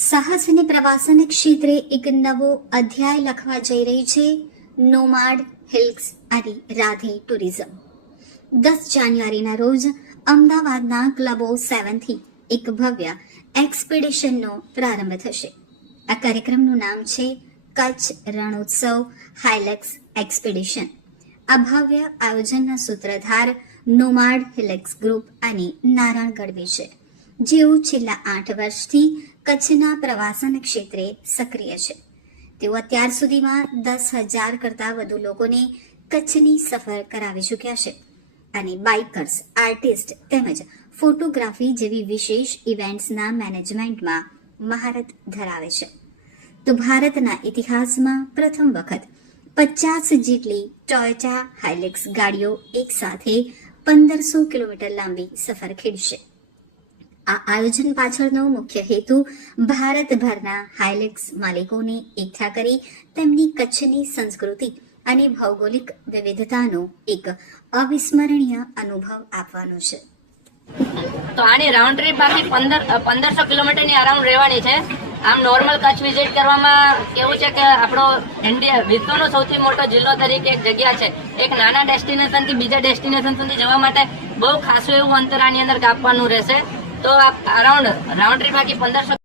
સાહસ અને પ્રવાસન ક્ષેત્રે એક નવો અધ્યાય લખવા જઈ રહી છે નોમાડ હિલ્સ અને રાધે ટુરિઝમ. 10 જાન્યુઆરીના રોજ અમદાવાદના ક્લબો 7 થી એક ભવ્ય એક્સપેડિશનનો પ્રારંભ થશે. આ કાર્યક્રમનું નામ છે કચ્છ રણોત્સવ હાઇલેક્સ એક્સપેડિશન. આ ભવ્ય આયોજનના સૂત્રધાર નોમાડ હિલેક્સ ગ્રુપ અને નારણ ગઢવી છે, જેઓ છેલ્લા 8 વર્ષથી કચ્છના પ્રવાસન ક્ષેત્રે સક્રિય છે. તેઓ અત્યાર સુધીમાં 10,000 કરતાં વધુ લોકોને કચ્છની સફર કરાવી ચૂક્યા છે અને બાઇકર્સ, આર્ટિસ્ટ તેમજ ફોટોગ્રાફી જેવી વિશેષ ઇવેન્ટ્સના મેનેજમેન્ટમાં મહારત ધરાવે છે. તો ભારતના ઇતિહાસમાં પ્રથમ વખત 50 જેટલી ટોયોટા હાઇલેક્સ ગાડીઓ એકસાથે 1500 કિલોમીટર લાંબી સફર ખેડશે. આ આયોજન પાછળનો મુખ્ય હેતુ ભારતભરના હાઇલેક્સ માલિકોને એકઠા કરી તેમની કચ્છની સંસ્કૃતિ અને ભૌગોલિક વિવિધતાનો એક અવિસ્મરણીય અનુભવ આપવાનો છે. તો આની રાઉન્ડ ટ્રીપ બાકી 1500 કિલોમીટરની અરાઉન્ડ રહેવાની છે. આમ નોર્મલ કચ્છ વિઝિટ કરવામાં કેવું છે કે આપણો ઇન્ડિયા વિશ્વનો સૌથી મોટો જિલ્લો તરીકે એક જગ્યા છે. એક નાના ડેસ્ટિનેશન થી બીજા ડેસ્ટિનેશન સુધી જવા માટે બહુ ખાસું એવું અંતર આની અંદર કાપવાનું રહેશે. તો આ રાઉન્ડ ટ્રીપ બાકી 1500